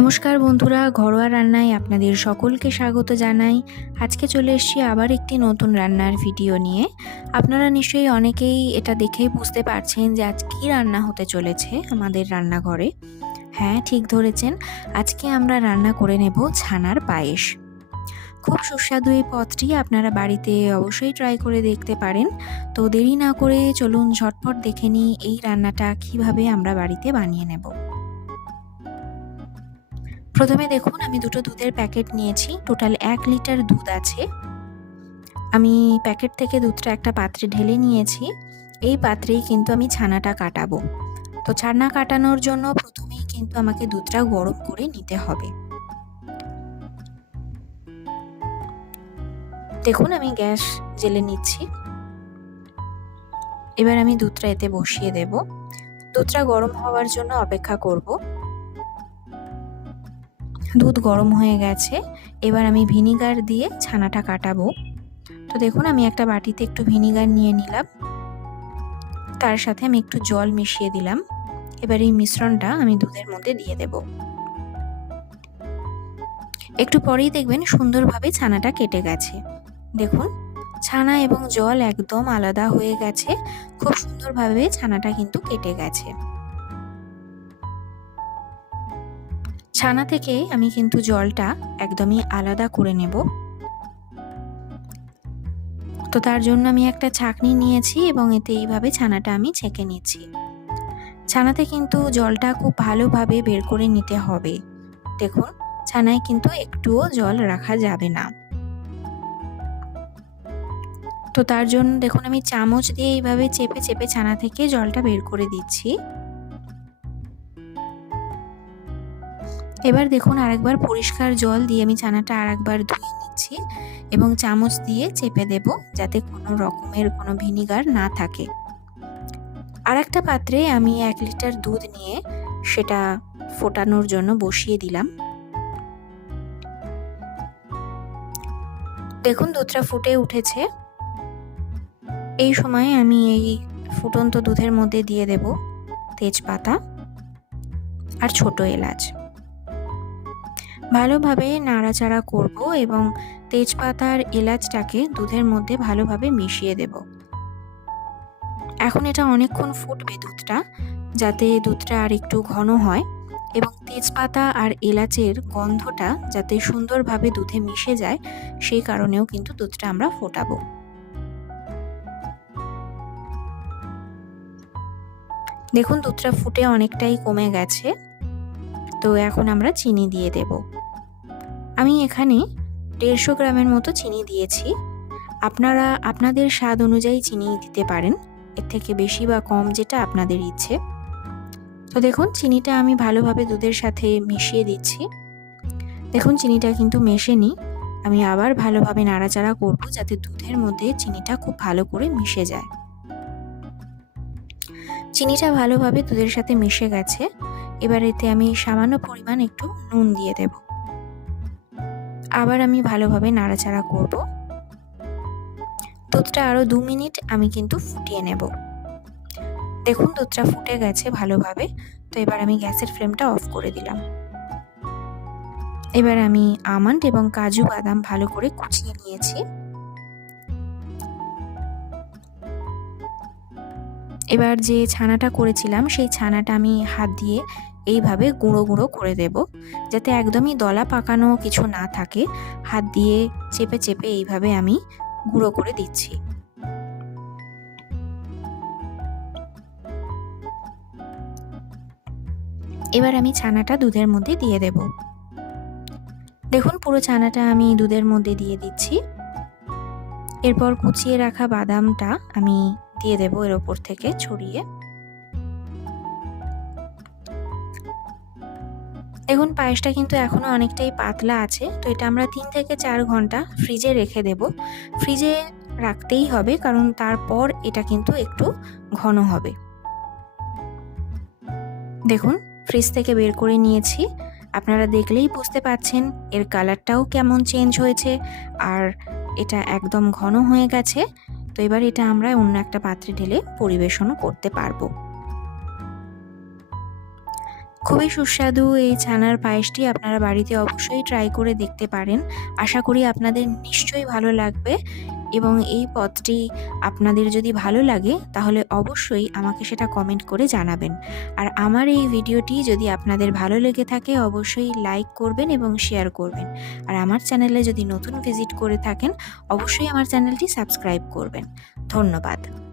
নমস্কার বন্ধুরা, ঘরোয়া রান্নায় আপনাদের সকলকে স্বাগত জানাই। আজকে চলে এসেছি আবার একটি নতুন রান্নার ভিডিও নিয়ে। আপনারা নিশ্চয়ই অনেকেই এটা দেখেই বুঝতে পারছেন যে আজ কী রান্না হতে চলেছে আমাদের রান্নাঘরে। হ্যাঁ, ঠিক ধরেছেন, আজকে আমরা রান্না করে নেব ছানার পায়েস। খুব সুস্বাদু এই পদটি আপনারা বাড়িতে অবশ্যই ট্রাই করে দেখতে পারেন। তো দেরি না করে চলুন ঝটপট দেখে নিই এই রান্নাটা কীভাবে আমরা বাড়িতে বানিয়ে নেব। প্রথমে দেখুন, আমি দুটো দুধের প্যাকেট নিয়েছি। টোটাল 1 লিটার দুধ আছে। আমি প্যাকেট থেকে দুধটা একটা পাত্রে ঢেলে নিয়েছি। এই পাত্রেই কিন্তু আমি ছানাটা কাটাবো। তো ছানা কাটানোর জন্য প্রথমেই কিন্তু আমাকে দুধটা গরম করে নিতে হবে। দেখুন, আমি গ্যাস জ্বেলে নিচ্ছি। এবার আমি দুধটা এতে বসিয়ে দেব। দুধটা গরম হওয়ার জন্য অপেক্ষা করব। দুধ গরম হয়ে গেছে। এবার আমি ভিনিগার দিয়ে ছানাটা কাটাবো। তো দেখুন, আমি একটা বাটিতে একটু ভিনিগার নিয়ে নিলাম। তার সাথে আমি একটু জল মিশিয়ে দিলাম। এবার এই মিশ্রণটা আমি দুধের মধ্যে দিয়ে দেব। একটু পরেই দেখবেন সুন্দরভাবে ছানাটা কেটে গেছে। দেখুন, ছানা এবং জল একদম আলাদা হয়ে গেছে। খুব সুন্দরভাবে ছানাটা কিন্তু কেটে গেছে। ছানা থেকে আমি কিন্তু জলটা একদমই আলাদা করে নেব। তো তার জন্য আমি একটা ছাঁকনি নিয়েছি এবং এতে এইভাবে ছানাটা আমি ছেঁকে নিচ্ছি। ছানাতে কিন্তু জলটা খুব ভালোভাবে বের করে নিতে হবে। দেখুন, ছানায় কিন্তু একটুও জল রাখা যাবে না। তো তার জন্য দেখুন, আমি চামচ দিয়ে এইভাবে চেপে চেপে ছানা থেকে জলটা বের করে দিচ্ছি। এবার দেখুন, আরেকবার পরিষ্কার জল দিয়ে আমি ছানাটা আরেকবার ধুয়ে নিচ্ছি এবং চামচ দিয়ে চেপে দেব, যাতে কোনো রকমের কোনো ভিনিগার না থাকে। আরেকটা পাত্রে আমি 1 লিটার দুধ নিয়ে সেটা ফোটানোর জন্য বসিয়ে দিলাম। দেখুন, দুধটা ফুটে উঠেছে। এই সময় আমি এই ফুটন্ত দুধের মধ্যে দিয়ে দেব তেজপাতা আর ছোট এলাচ। ভালোভাবে নাড়াচাড়া করব এবং তেজপাতা আর এলাচটাকে দুধের মধ্যে ভালোভাবে মিশিয়ে দেব। এখন এটা অনেকক্ষণ ফুটবে দুধটা, যাতে দুধটা আর একটু ঘন হয় এবং তেজপাতা আর এলাচের গন্ধটা যাতে সুন্দরভাবে দুধে মিশে যায়, সেই কারণেও কিন্তু দুধটা আমরা ফোটাবো। দেখুন, দুধটা ফুটে অনেকটাই কমে গেছে। তো এখন আমরা চিনি দিয়ে দেব। আমি এখানে 150 গ্রামের মতো চিনি দিয়েছি। আপনারা আপনাদের স্বাদ অনুযায়ী চিনি দিতে পারেন, এর থেকে বেশি বা কম যেটা আপনাদের ইচ্ছে। তো দেখুন, চিনিটা আমি ভালোভাবে দুধের সাথে মিশিয়ে দিচ্ছি। দেখুন, চিনিটা কিন্তু মেশেনি। আমি আবার ভালোভাবে নাড়াচাড়া করব, যাতে দুধের মধ্যে চিনিটা খুব ভালো করে মিশে যায়। চিনিটা ভালোভাবে দুধের সাথে মিশে গেছে। এবার এতে আমি সামান্য পরিমাণ একটু নুন দিয়ে দেব। আবার আমি ভালোভাবে নাড়াচাড়া করব। দুধটা আরও 2 মিনিট আমি কিন্তু ফুটিয়ে নেব। দেখুন, দুধটা ফুটে গেছে ভালোভাবে। তো এবার আমি গ্যাসের ফ্লেমটা অফ করে দিলাম। এবার আমি আমন্ড এবং কাজু বাদাম ভালো করে কুচিয়ে নিয়েছি। এবার যে ছানাটা করেছিলাম সেই ছানাটা আমি হাত দিয়ে এইভাবে গুঁড়ো গুঁড়ো করে দেব, যাতে একদমই দলা পাকানো কিছু না থাকে। হাত দিয়ে চেপে চেপে এইভাবে আমি গুঁড়ো করে দিচ্ছি। এবার আমি ছানাটা দুধের মধ্যে দিয়ে দেব। দেখুন, পুরো ছানাটা আমি দুধের মধ্যে দিয়ে দিচ্ছি। এরপর কুচিয়ে রাখা বাদামটা আমি দিয়ে দেব এর ওপর থেকে ছড়িয়ে। দেখুন, পায়েসটা কিন্তু এখনও অনেকটাই পাতলা আছে। তো এটা আমরা 3 থেকে 4 ঘন্টা ফ্রিজে রেখে দেব। ফ্রিজে রাখতেই হবে, কারণ তারপর এটা কিন্তু একটু ঘন হবে। দেখুন, ফ্রিজ থেকে বের করে নিয়েছি। আপনারা দেখলেই বুঝতে পারছেন এর কালারটাও কেমন চেঞ্জ হয়েছে, আর এটা একদম ঘন হয়ে গেছে। তো এবার এটা আমরা অন্য একটা পাত্রে ঢেলে পরিবেশনও করতে পারবো। খুবই সুস্বাদু এই ছানার পায়েসটি আপনারা বাড়িতে অবশ্যই ট্রাই করে দেখতে পারেন। আশা করি আপনাদের নিশ্চয়ই ভালো লাগবে এবং এই পদটি আপনাদের যদি ভালো লাগে তাহলে অবশ্যই আমাকে সেটা কমেন্ট করে জানাবেন। আর আমার এই ভিডিওটি যদি আপনাদের ভালো লেগে থাকে অবশ্যই লাইক করবেন এবং শেয়ার করবেন। আর আমার চ্যানেলে যদি নতুন ভিজিট করে থাকেন অবশ্যই আমার চ্যানেলটি সাবস্ক্রাইব করবেন। ধন্যবাদ।